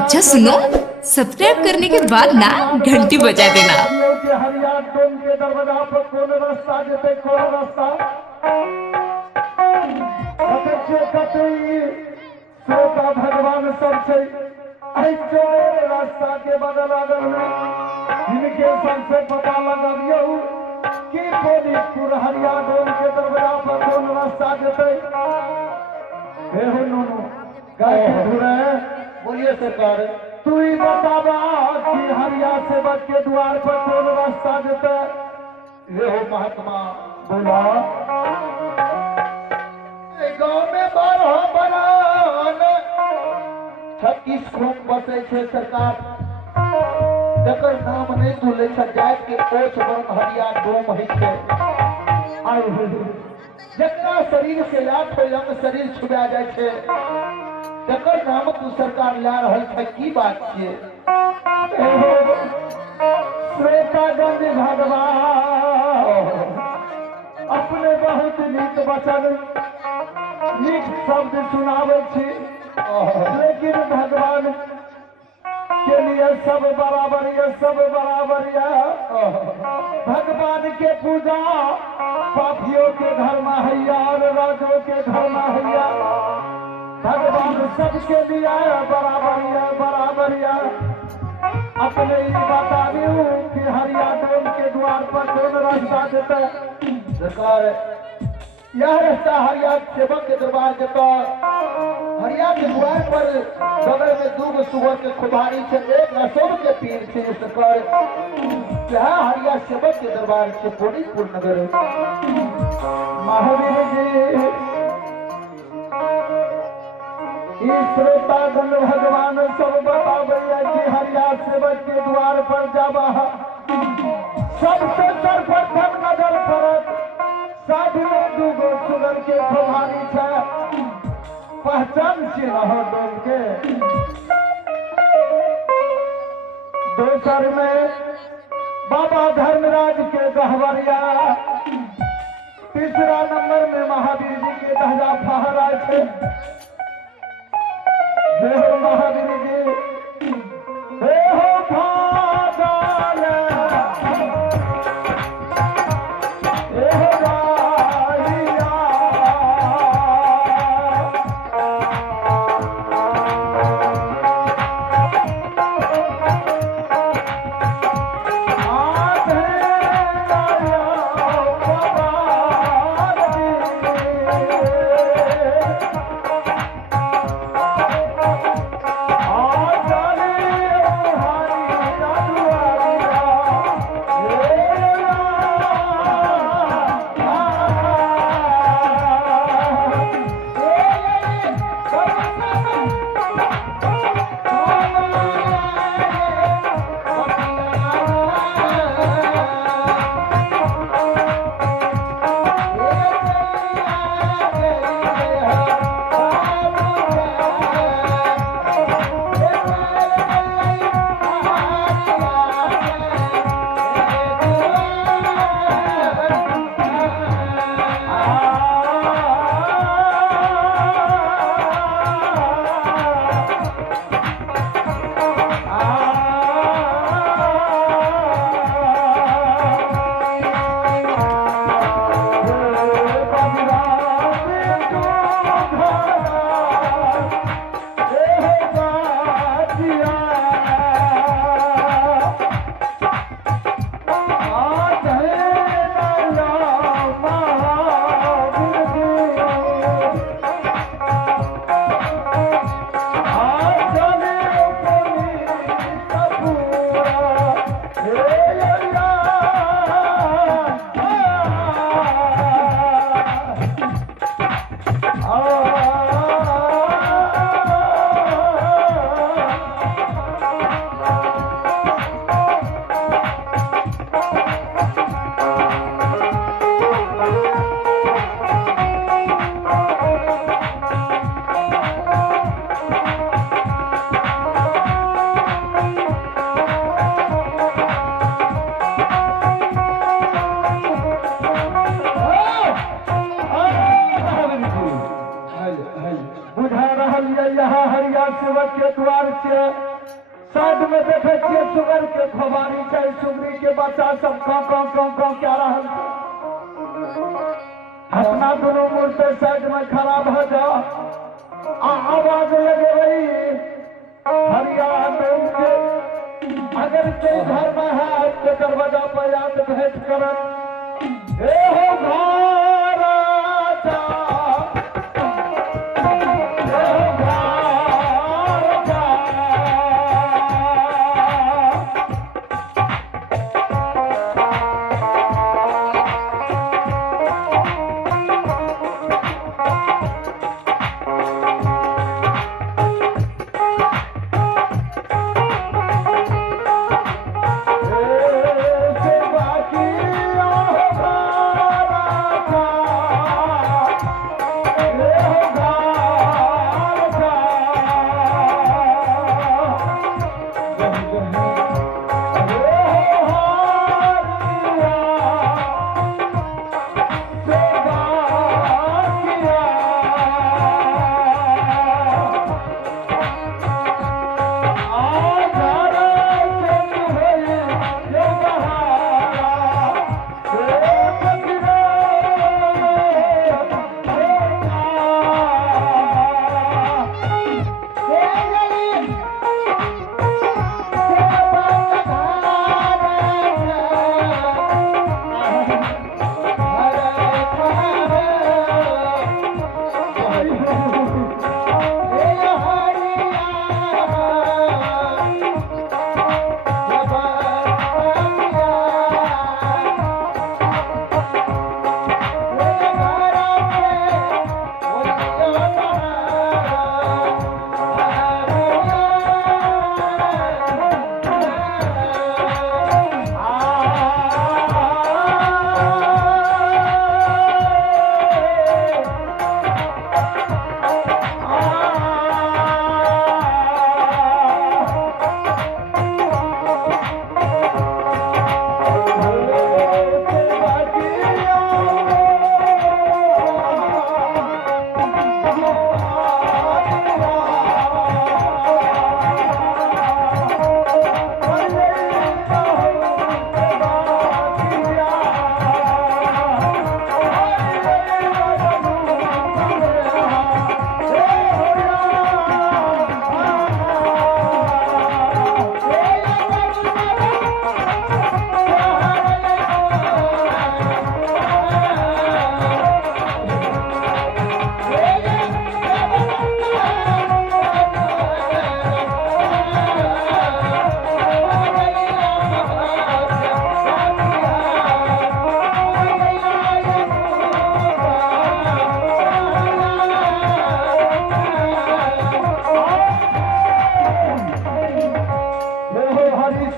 अच्छा सुनो, सब्सक्राइब करने के बाद ना घंटी बजा देना। हरियाण डोम के दरवाजा पर कौन रास्ता जेते कौन रास्ता कतई श्रोता भगवान सब छै रास्ता के बगल अगल में जिनके सबसे पता लगाबियो कि कोलीपुर हरियाण डोम के दरवाजा पर कौन रास्ता जेते हे हो नोनो गाय धुरे बोलिए सरकार तू ही बतावा कि हरिया सेवक के द्वार पर कौन रास्ता देता ये हो महात्मा बोला गांव में 12 बरान 36 खून बसे छे सरकार तकर नाम नहीं तुले छ जात के कोच बन हरिया डोम है छे आय जकरा शरीर से लाख रंग शरीर छुबा जाय छे तकर नाम तू सरकार ला रहल है की बात छे श्वेतागंज भगवान अपने बहुत नीक वचन नीक शब्द सुनावे छी लेकिन भगवान के लिए सब बराबर है सब बराबर है भगवान के पूजा पापियों के घर में हैया और राजों के घर में हैया भगवान सबके लिए बराबर है अपने ही बता दूं कि हरिया डोम के द्वार पर कौन रास्ता देता सरकार यह रास्ता हरिया सेवक के दरबार देता हरिया के द्वार पर बगल में 2 सुअर के खुबारी से एक अशोक के पीर से सरकार यह हरिया सेवक के दरबार से कोलीपुर नगर महावीर जी श्रोतागण भगवान सब बतावे कि हरिया सेवक के द्वार पर जावा सबसे सर्वप्रथम नजर पड़त साधु में 2 सुगर के खुबारी छे पहचान से रहो डोम के दोसर में बाबा धर्मराज के गहवरिया तीसरा नंबर में महावीर जी के ध्वजा फहरा छे हे महावीर जी हे हो भागल हे हो राहिया साइड में देखे छियै सुगर के खोबारी छै, सुगरी के बच्चा सब काँ काँ काँ काँ क्या रहल छै। अपना दोनों मूर्ति साइड में खड़ा भ जा आ आवाज लगे रही हरियाणा के। अगर कोई घर में है तो दरवाजा पर याद भेंट करत। ए हो घर